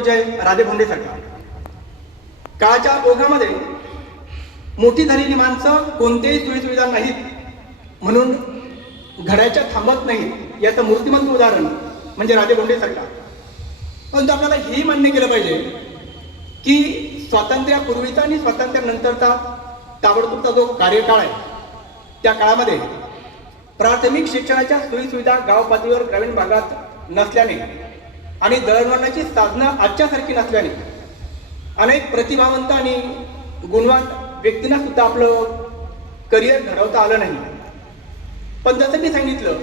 जय राधे भोंडे सरकार. काळाच्या ओघामध्ये मोठी झालेली माणसं कोणतेही सोयीसुविधा नाहीत म्हणून घड्याच्या थांबत नाहीत याचं मूर्तिमंत उदाहरण म्हणजे राधे भोंडे सरकार. परंतु आपल्याला हेही मान्य केलं पाहिजे की स्वातंत्र्यापूर्वीचा आणि स्वातंत्र्यानंतरचा ताबडतोबचा जो कार्यकाळ आहे त्या काळामध्ये प्राथमिक शिक्षणाच्या सोयीसुविधा गाव पातळीवर ग्रामीण भागात नसल्याने आणि दळणवळणाची साधनं आजच्यासारखी नसल्याने अनेक प्रतिभावंत आणि गुणवान व्यक्तींना सुद्धा आपलं करिअर घडवता आलं नाही. पण जसं मी सांगितलं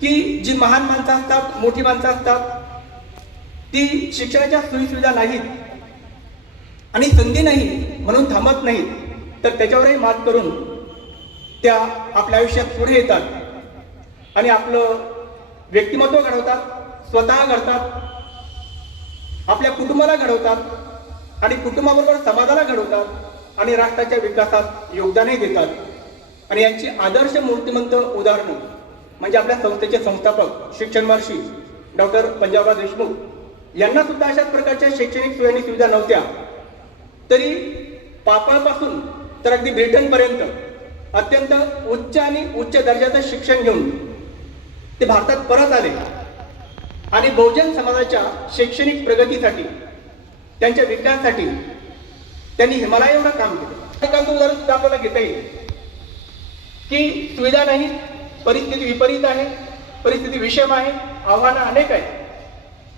की जी महान माणसं असतात, मोठी माणसं असतात, ती शिक्षणाच्या सोयीसुविधा नाहीत आणि संधी नाही म्हणून थांबत नाहीत, तर त्याच्यावरही मात करून त्या आपल्या आयुष्यात पुढे येतात आणि आपलं व्यक्तिमत्व घडवतात, स्वतः घडतात, आपल्या कुटुंबाला घडवतात आणि कुटुंबाबरोबर समाजाला घडवतात आणि राष्ट्राच्या विकासात योगदानही देतात. आणि यांची आदर्श मूर्तिमंत उदाहरणं म्हणजे आपल्या संस्थेचे संस्थापक शिक्षण महर्षी डॉक्टर पंजाबराव देशमुख यांना सुद्धा अशाच प्रकारच्या शैक्षणिक सोयी आणि सुविधा नव्हत्या, तरी पापळपासून तर अगदी ब्रिटनपर्यंत अत्यंत उच्च आणि उच्च दर्जाचं शिक्षण घेऊन ते भारतात परत आले आणि बहुजन समाजाच्या शैक्षणिक प्रगतीसाठी, त्यांच्या विकासासाठी त्यांनी हिमालय एवढं काम केलं. एखादं उदाहरण सुद्धा आपल्याला घेता येईल की सुविधा नाही, परिस्थिती विपरीत आहे, परिस्थिती विषम आहे, आव्हानं अनेक आहेत,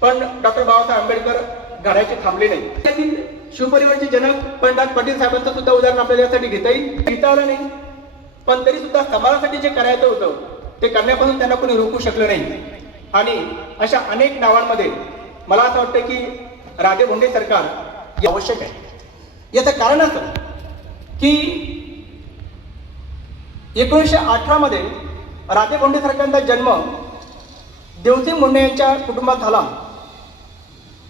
पण डॉक्टर बाबासाहेब आंबेडकर घराचे थांबले नाही. त्यातील शिवपरिवारचे जनक पंडित पाटील साहेबांचं सुद्धा उदाहरण आपल्याला यासाठी घेता येईल. घेता आलं नाही, पण तरी सुद्धा समाजासाठी जे करायचं होतं ते करण्यापासून त्यांना कोणी रोखू शकलं नाही. आणि अशा अनेक नावांमध्ये मला असं वाटतं की राधे भोंडे सरकार हे आवश्यक आहे. याचं कारण असं की 1918 मध्ये राधे भोंडे सरकारचा जन्म देवसिंग मुंडे यांच्या कुटुंबात झाला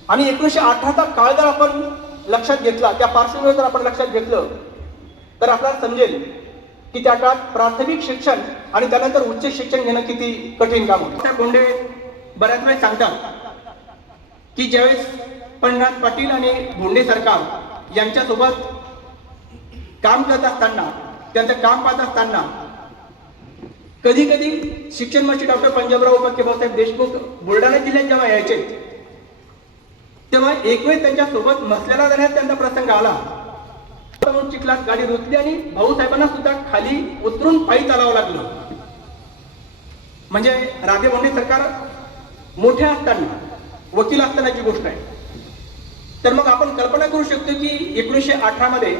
आणि 1918चा काळ जर आपण लक्षात घेतला, त्या पार्श्वभूमीवर जर आपण लक्षात घेतलं तर आपल्याला समजेल की त्या काळात प्राथमिक शिक्षण आणि त्यानंतर उच्च शिक्षण घेणं किती कठीण काम होतं. त्या भोंडे बऱ्याच वेळेस सांगतात की ज्यावेळेस पंडित पाटील आणि भोंडे सरकार यांच्यासोबत काम करत असताना, त्यांचं काम पाहत असताना कधी कधी शिक्षण मंत्री डॉक्टर पंजाबराव बाबासाहेब देशमुख बुलढाणा जिल्ह्यात जेव्हा यायचे तेव्हा एक वेळ त्यांच्या सोबत मसल्याला जाण्यात त्यांचा प्रसंग आला. चिखलात गाडी रुतली आणि भाऊसाहेबांना सुद्धा खाली उतरून पायी चालावं लागलं. म्हणजे राधे भोंडे सरकार मोठे असताना, वकील असतानाची गोष्ट आहे. तर मग आपण कल्पना करू शकतो की 1918 मध्ये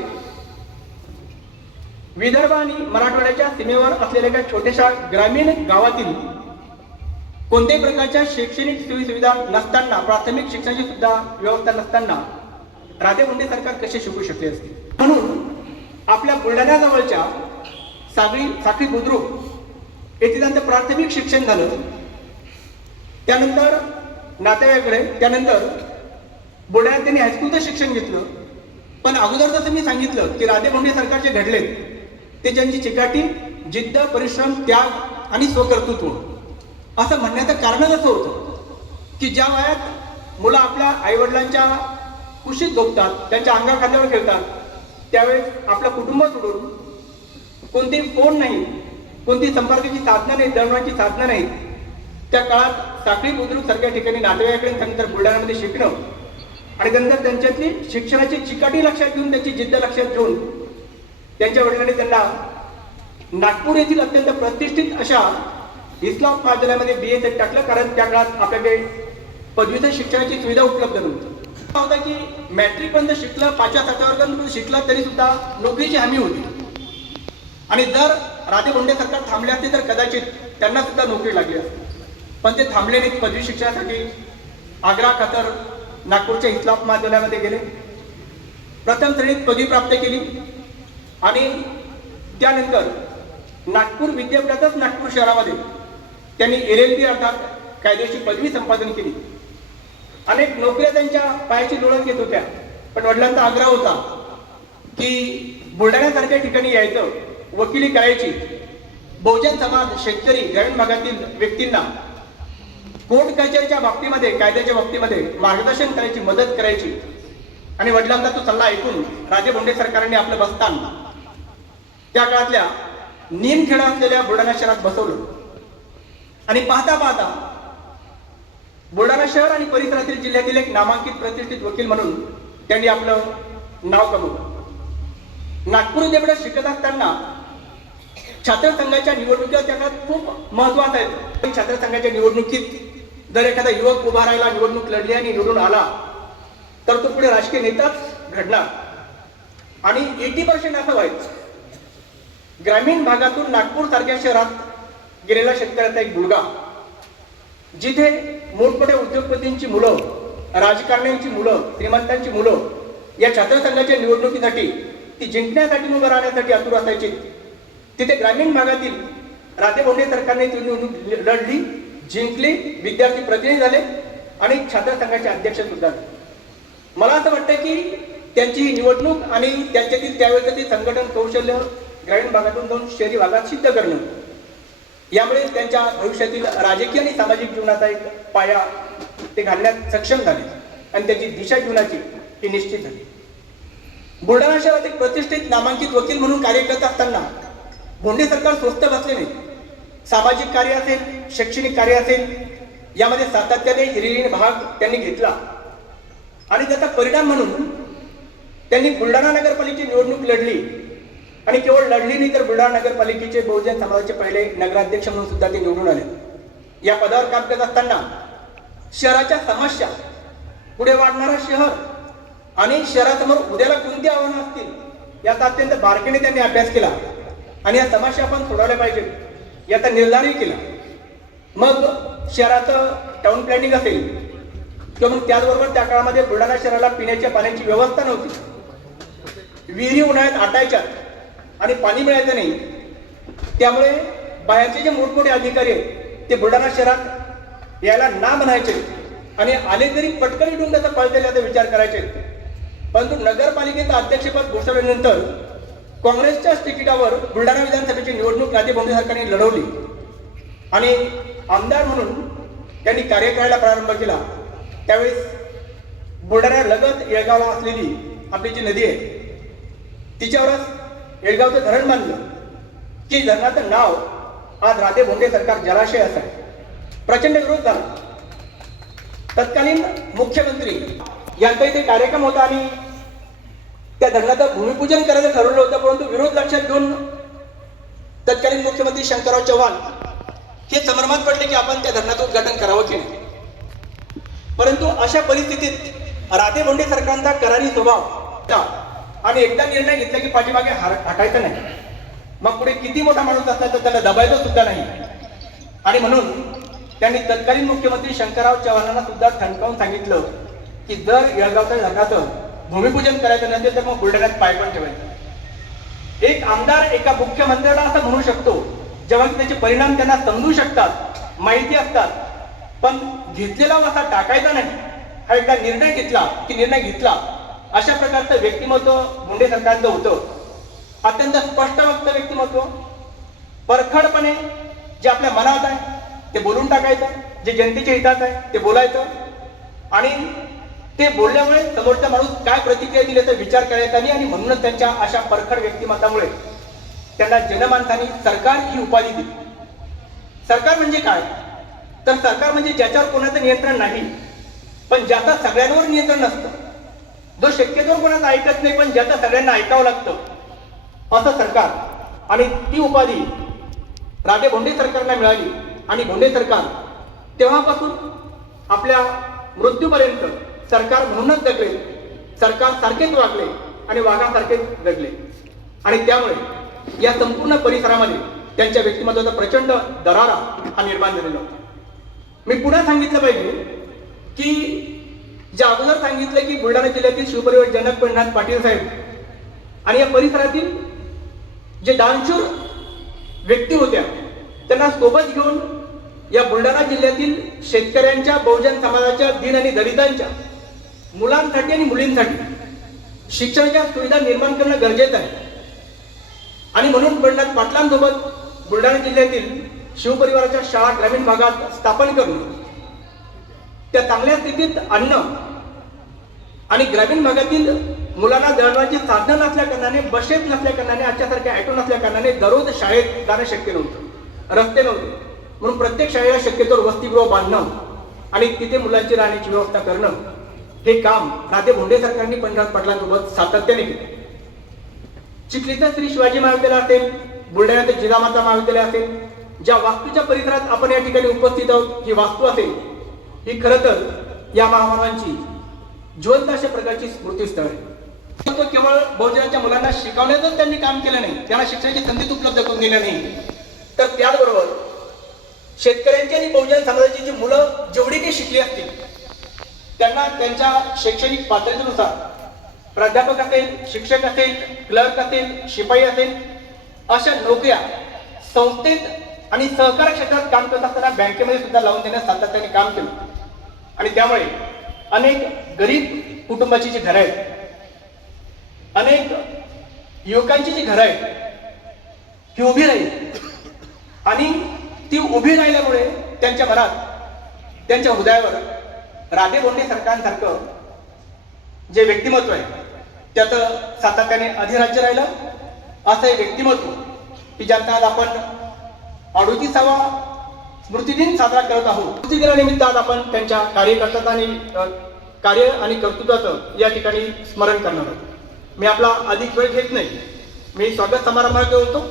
विदर्भ आणि मराठवाड्याच्या सीमेवर असलेल्या एका छोट्याशा ग्रामीण गावातील कोणत्याही प्रकारच्या शैक्षणिक सोयीसुविधा नसताना, प्राथमिक शिक्षणाची सुद्धा व्यवस्था नसताना राधे भोंडे सरकार कसे शिकू शकले असते. म्हणून आपल्या बुलढाण्याजवळच्या साखळी बुद्रुक येथे त्यांचं प्राथमिक शिक्षण झालं. त्यानंतर नातेवाईकडे, त्यानंतर बुलढाण्यात त्यांनी हायस्कूलचं शिक्षण घेतलं. पण अगोदर जसं मी सांगितलं की राधे भोंडे सरकार जे घडले ते ज्यांची चिकाटी, जिद्द, परिश्रम, त्याग आणि स्वकर्तृत्व असं म्हणण्याचं कारणच असं होतं की ज्या वयात मुलं आपल्या आईवडिलांच्या कुशीत झोपतात, त्यांच्या अंगाखांद्यावर खेळतात, त्यावेळेस आपलं कुटुंब सोडून कोणतेही फोन नाही, कोणती संपर्काची साधनं नाही, दळणवळणाची साधनं नाही, त्या काळात साखळी बुद्रुक सारख्या ठिकाणी नातेवाईकांकडे त्यानंतर बुलढाण्यामध्ये शिकणं आणि नंतर त्यांच्यातली शिक्षणाची चिकाटी लक्षात घेऊन, त्याची जिद्द लक्षात घेऊन त्यांच्या वडिलांनी त्यांना नागपूर येथील अत्यंत प्रतिष्ठित अशा इस्लाम महाविद्यालयामध्ये BA सेट टाकलं. कारण त्या काळात आपल्याकडे पदवीच्या शिक्षणाची सुविधा उपलब्ध नव्हती. होता की मॅट्रिक पर्यंत शिकलं, 5व्या-7व्या वर्गापर्यंत शिकलं तरी सुद्धा नोकरीची हमी होती. आणि जर राधे भोंडे सरकार थांबले असते तर कदाचित त्यांना सुद्धा नोकरी लागली असते. पण ते थांबले नाहीत. पदवी शिक्षणासाठी आग्रा, खतर, नागपूरच्या इस्लाम महाविद्यालयामध्ये गेले. प्रथम श्रेणीत पदवी प्राप्त केली आणि त्यानंतर नागपूर विद्यापीठातच नागपूर शहरामध्ये त्यांनी LLB अर्थात कायदेशीर पदवी संपादन केली. अनेक नोकऱ्या त्यांच्या पायाची डोळत येत होत्या, पण वडिलांचा आग्रह होता की बुलढाण्यासारख्या ठिकाणी यायचं, वकिली करायची, बहुजन समाज, शेतकरी, ग्रामीण भागातील व्यक्तींना कोर्ट कचेरीच्या बाबतीमध्ये, कायद्याच्या बाबतीमध्ये मार्गदर्शन करायची, मदत करायची. आणि वडिलांचा तो सल्ला ऐकून राजे भोंडे सरकारने आपलं बस्तान त्या काळातल्या निमखेडा असलेल्या बुलढाणा शहरात बसवलं. आणि पाहता पाहता बुलढाणा शहर आणि परिसरातील जिल्ह्यातील एक नामांकित प्रतिष्ठित वकील म्हणून त्यांनी आपलं नाव कमवलं. नागपूर विद्यापीठात शिकत असताना छात्र संघाच्या निवडणुकीला त्या काळात खूप महत्वाचं आहे. छात्र संघाच्या निवडणुकीत जर एखादा युवक उभा राहिला, निवडणूक लढली आणि निवडून आला तर तो पुढे राजकीय नेताच घडणार. आणि 80% असं व्हायचं. ग्रामीण भागातून नागपूर सारख्या शहरात गेलेला शेतकऱ्याचा एक मुलगा, जिथे मोठमोठ्या उद्योगपतींची मुलं, राजकारण्यांची मुलं, श्रीमंतांची मुलं या छात्र संघाच्या निवडणुकीसाठी, ती जिंकण्यासाठी, उभं राहण्यासाठी आतुर असायची, तिथे ग्रामीण भागातील राजे भोंडे सरकारने ती निवडणूक लढली, जिंकली, विद्यार्थी प्रतिनिधी झाले आणि छात्र संघाचे अध्यक्ष सुद्धा झाले. मला असं वाटतं की त्यांची ही निवडणूक आणि त्यांच्यातील त्यावेळेचं ते संघटन कौशल्य ग्रामीण भागातून जाऊन शहरी भागात सिद्ध करणं, यामुळे त्यांच्या भविष्यातील राजकीय आणि सामाजिक जीवनाचा एक पाया ते घालण्यात सक्षम झाले आणि त्याची दिशा जीवनाची ती निश्चित झाली. बुलढाणा शहरात एक प्रतिष्ठित नामांकित वकील म्हणून कार्य करत असताना भोंडे सरकार स्वस्त बसले नाही. सामाजिक कार्य असेल, शैक्षणिक कार्य असेल, यामध्ये सातत्याने हिरिरीने भाग त्यांनी घेतला. आणि त्याचा परिणाम म्हणून त्यांनी बुलढाणा नगरपालिकेची निवडणूक लढली. आणि केवळ लढली नाही तर बुलढाणा नगरपालिकेचे बहुजन समाजाचे पहिले नगराध्यक्ष म्हणून सुद्धा ते निवडून आले. या पदावर काम करत असताना शहराच्या समस्या, पुढे वाढणारा शहर आणि शहरासमोर उद्याला कोणती आव्हानं असतील याचा अत्यंत बारकाईने त्यांनी अभ्यास केला आणि या समस्या आपण सोडवल्या पाहिजेत याचा निर्धारही केला. मग शहराचं टाउन प्लॅनिंग असेल किंवा मग त्याचबरोबर त्या काळामध्ये बुलढाणा शहराला पिण्याच्या पाण्याची व्यवस्था नव्हती. विहिरी उन्हाळ्यात आटायच्या आणि पाणी मिळायचं नाही. त्यामुळे बाहेरचे जे मोठमोठे अधिकारी आहेत ते बुलढाणा शहरात यायला ना म्हणायचे आणि आले तरी पटकन इटून त्याचा पळतेल याचा विचार करायचे. परंतु नगरपालिकेचं अध्यक्षपद घोषवल्यानंतर काँग्रेसच्याच तिकिटावर बुलढाणा विधानसभेची निवडणूक राजे भोंडे सरकारने लढवली आणि आमदार म्हणून त्यांनी कार्य करायला प्रारंभ केला. त्यावेळेस बुलढाणा लगत येळगावला असलेली आपली जी नदी आहे तिच्यावरच येळगावचं धरण बांधलं की धरणाचं नाव आज राजे भोंडे सरकार जलाशय असं आहे. प्रचंड विरोध झाला. तत्कालीन मुख्यमंत्री यांचा इथे कार्यक्रम होता आणि त्या धरणाचं भूमिपूजन करायचं ठरवलं होतं. परंतु विरोध लक्षात घेऊन तत्कालीन मुख्यमंत्री शंकरराव चव्हाण हे संभ्रमात पडले की आपण त्या धरणाचं उद्घाटन करावं की नाही. परंतु अशा परिस्थितीत राजे भोंडे सरकारचा करारी स्वभाव होता आणि एकदा निर्णय घेतला की पाठीमागे हटायचं नाही. मग पुढे किती मोठा माणूस असला तर त्याला दबायचं सुद्धा नाही. आणि म्हणून त्यांनी तत्कालीन मुख्यमंत्री शंकरराव चव्हाणांना सुद्धा ठणकावून सांगितलं की जर येळगावच्या धरणाचं भूमिपूजन करायचं नसेल तर मग बुलढाण्यात पाय पण ठेवायचं. एक आमदार एका मुख्यमंत्र्याला असं म्हणू शकतो जेव्हा की त्याचे परिणाम त्यांना समजू शकतात, माहिती असतात, पण घेतलेला असा टाकायचा नाही. हा एकदा निर्णय घेतला की निर्णय घेतला. अशा प्रकारचं व्यक्तिमत्व भोंडे सरकारचं होतं. अत्यंत स्पष्ट वक्त व्यक्तिमत्व, परखडपणे जे आपल्या मनात आहे ते बोलून टाकायचं, जे जनतेच्या हिताचं आहे ते बोलायचं आणि ते बोलल्यामुळे समोरचा माणूस काय प्रतिक्रिया दिली याचा विचार करायचा नाही. आणि म्हणूनच त्यांच्या अशा परखड व्यक्तिमत्वामुळे त्यांना जनमानसाने सरकार ही उपाधी दिली. सरकार म्हणजे काय तर सरकार म्हणजे ज्याच्यावर कोणाचं नियंत्रण नाही पण ज्याचा सगळ्यांवर नियंत्रण नसतं, जो शक्यतोवर कोणाचं ऐकत नाही पण ज्याचं सगळ्यांना ऐकावं लागतं, असं सरकार. आणि ती उपाधी राजे भोंडे सरकारला मिळाली आणि भोंडे सरकार तेव्हापासून आपल्या मृत्यूपर्यंत सरकार म्हणूनच जगले, सरकार सारखेच वागले आणि वाघासारखेच जगले. आणि त्यामुळे या संपूर्ण परिसरामध्ये त्यांच्या व्यक्तिमत्वाचा प्रचंड दरारा हा निर्माण झालेला होता. मी पुन्हा सांगितलं पाहिजे की जे अगोदर सांगितलं की बुलढाणा जिल्ह्यातील शिवपरिवार जनक पंढरीनाथ पाटील साहेब आणि या परिसरातील जे दानशूर व्यक्ती होत्या त्यांना सोबत घेऊन या बुलढाणा जिल्ह्यातील शेतकऱ्यांच्या, बहुजन समाजाच्या, दीन आणि दलितांच्या मुलांसाठी आणि मुलींसाठी शिक्षणाच्या सुविधा निर्माण करणं गरजेचं आहे. आणि म्हणून पंढरीनाथ पाटलांसोबत बुलढाणा जिल्ह्यातील शिवपरिवाराच्या शाळा ग्रामीण भागात स्थापन करून त्या चांगल्या स्थितीत आणणं आणि ग्रामीण भागातील मुलांना दळणवळणाची साधनं नसल्या कारणाने, बसेस नसल्या कारणाने, आजच्यासारख्या ॲटो नसल्या कारणाने दररोज शाळेत जाणं शक्य नव्हतं, रस्ते नव्हते. म्हणून प्रत्येक शाळेला शक्यतोवर वसतिगृह बांधणं आणि तिथे मुलांची राहण्याची व्यवस्था करणं हे काम राधे भोंडे सरकारने पंढरनाथ पाटलांसोबत सातत्याने केले. चिखलीचं श्री शिवाजी महाविद्यालय असेल, बुलढाण्यातील जिजामाता महाविद्यालय असेल, ज्या वास्तूच्या परिसरात आपण या ठिकाणी उपस्थित आहोत, ही वास्तू असेल, ही खरं तर या महामानवांची जिवंत अशा प्रकारची स्मृतीस्थळ आहे. तो केवळ बहुजनांच्या मुलांना शिकवण्याचंच त्यांनी काम केलं नाही, त्यांना शिक्षणाची संधीच उपलब्ध करून दिल्या नाही, तर त्याचबरोबर शेतकऱ्यांची आणि बहुजन समाजाची जी मुलं जेवढी काही शिकली असतील त्यांना त्यांच्या शैक्षणिक पात्रतेनुसार प्राध्यापक असेल, शिक्षक असेल, क्लर्क असेल, शिपाई असेल, अशा नोकऱ्या संस्थेत आणि सहकार क्षेत्रात काम करत असताना बँकेमध्ये सुद्धा लावून देण्यास सातत्याने काम केलं. आणि त्यामुळे अनेक गरीब कुटुंबाची जी घरं आहेत, अनेक युवकांची जी घरं आहेत ही उभी राहील. आणि ती उभी राहिल्यामुळे त्यांच्या मनात, त्यांच्या हृदयावर राधे भोंडे सरकारसारखं जे व्यक्तिमत्व आहे त्याचं सातत्याने अधिराज्य राहिलं. असं हे व्यक्तिमत्व की ज्यांचा आज आपण 38वा स्मृतिदिन साजरा करत आहोत. स्मृतिदिनानिमित्त आज आपण त्यांच्या कार्यकर्त्याचं आणि कार्य आणि कर्तृत्वाचं या ठिकाणी स्मरण करणार आहोत. मी आपला अधिक वेळ घेत नाही. मी स्वागत समारंभात होतो.